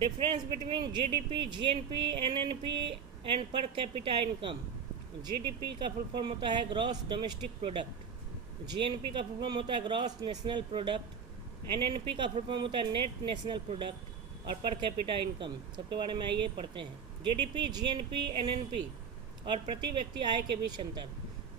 Difference between GDP, GNP, NNP and per capita income. GDP का full form होता है gross domestic product, GNP का full form होता है ग्रॉस नेशनल प्रोडक्ट, NNP का full form होता है नेट नेशनल प्रोडक्ट और पर कैपिटा इनकम। सबके बारे में आइए पढ़ते हैं। GDP, GNP, NNP और प्रति व्यक्ति आय के बीच अंतर।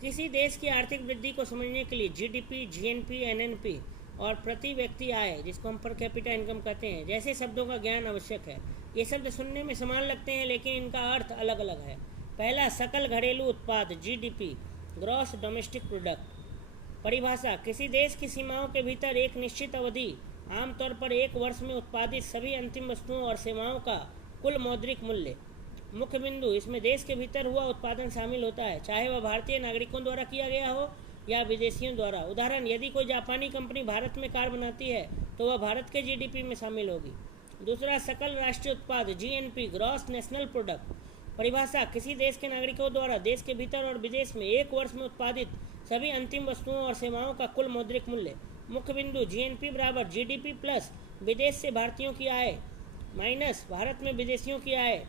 किसी देश की आर्थिक वृद्धि को समझने के लिए GDP, GNP, NNP और प्रति व्यक्ति आय, जिसको हम पर कैपिटा इनकम कहते हैं, जैसे शब्दों का ज्ञान आवश्यक है। ये शब्द सुनने में समान लगते हैं लेकिन इनका अर्थ अलग अलग है। पहला, सकल घरेलू उत्पाद GDP, ग्रॉस डोमेस्टिक प्रोडक्ट। परिभाषा, किसी देश की सीमाओं के भीतर एक निश्चित अवधि, आमतौर पर एक वर्ष में उत्पादित सभी अंतिम वस्तुओं और सेवाओं का कुल मौद्रिक मूल्य। मुख्य बिंदु, इसमें देश के भीतर हुआ उत्पादन शामिल होता है, चाहे वह भारतीय नागरिकों द्वारा किया गया हो या विदेशियों द्वारा। उदाहरण, यदि कोई जापानी कंपनी भारत में कार बनाती है तो वह भारत के GDP में शामिल होगी। दूसरा, सकल राष्ट्रीय उत्पाद GNP, ग्रॉस नेशनल प्रोडक्ट। परिभाषा, किसी देश के नागरिकों द्वारा देश के भीतर और विदेश में एक वर्ष में उत्पादित सभी अंतिम वस्तुओं और सेवाओं का कुल मौद्रिक मूल्य। मुख्य बिंदु, GNP बराबर GDP प्लस विदेश से भारतीयों की आय माइनस भारत में विदेशियों की आय।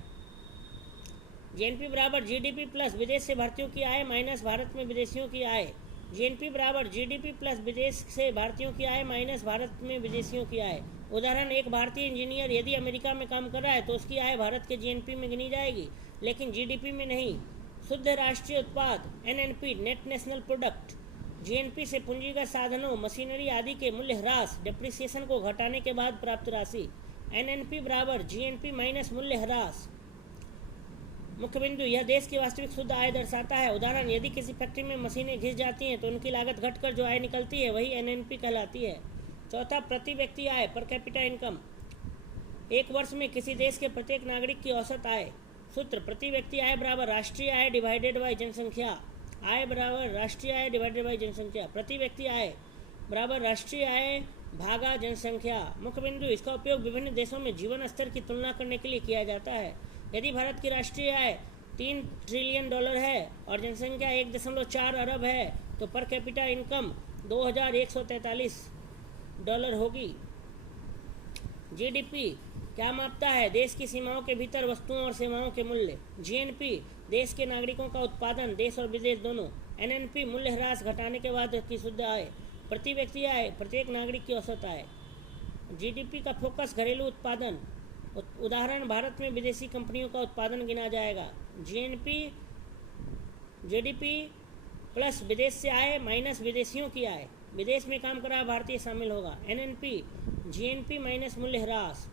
GNP बराबर GDP प्लस विदेश से भारतीयों की आय माइनस भारत में विदेशियों की आय। GNP बराबर GDP प्लस विदेश से भारतीयों की आय माइनस भारत में विदेशियों की आय। उदाहरण, एक भारतीय इंजीनियर यदि अमेरिका में काम कर रहा है तो उसकी आय भारत के GNP में गिनी जाएगी लेकिन GDP में नहीं। शुद्ध राष्ट्रीय उत्पाद NNP, net national product. GNP से पूंजीगत साधनों, मशीनरी आदि के मूल्य ह्रास, डिप्रिसिएशन को घटाने के बाद प्राप्त राशि। NNP बराबर GNP माइनस मूल्य ह्रास। मुख्य बिंदु, यह देश की वास्तविक शुद्ध आय दर्शाता है। उदाहरण, यदि किसी फैक्ट्री में मशीनें घिस जाती हैं तो उनकी लागत घटकर जो आय निकलती है वही NNP कहलाती है। चौथा, प्रति व्यक्ति आय, पर कैपिटा इनकम। एक वर्ष में किसी देश के प्रत्येक नागरिक की औसत आय। सूत्र, प्रति व्यक्ति आय बराबर राष्ट्रीय आय डिवाइडेड बाई जनसंख्या। आय बराबर राष्ट्रीय आय डिवाइडेड बाई जनसंख्या। प्रति व्यक्ति आय बराबर राष्ट्रीय आय भागा जनसंख्या। मुख्य बिंदु, इसका उपयोग विभिन्न देशों में जीवन स्तर की तुलना करने के लिए किया जाता है। यदि भारत की राष्ट्रीय आय $3 ट्रिलियन है और जनसंख्या 1.4 अरब है तो पर कैपिटा इनकम $2143 होगी। GDP क्या मापता है? देश की सीमाओं के भीतर वस्तुओं और सेवाओं के मूल्य। GNP देश के नागरिकों का उत्पादन, देश और विदेश दोनों। NNP मूल्य ह्रास घटाने के बाद की शुद्ध आय। प्रति व्यक्ति आय, प्रत्येक नागरिक की औसत आय। GDP का फोकस घरेलू उत्पादन। उदाहरण, भारत में विदेशी कंपनियों का उत्पादन गिना जाएगा। GDP प्लस विदेश से आय माइनस विदेशियों की आय, विदेश में काम कर रहा भारतीय शामिल होगा। NNP GNP माइनस मूल्य ह्रास।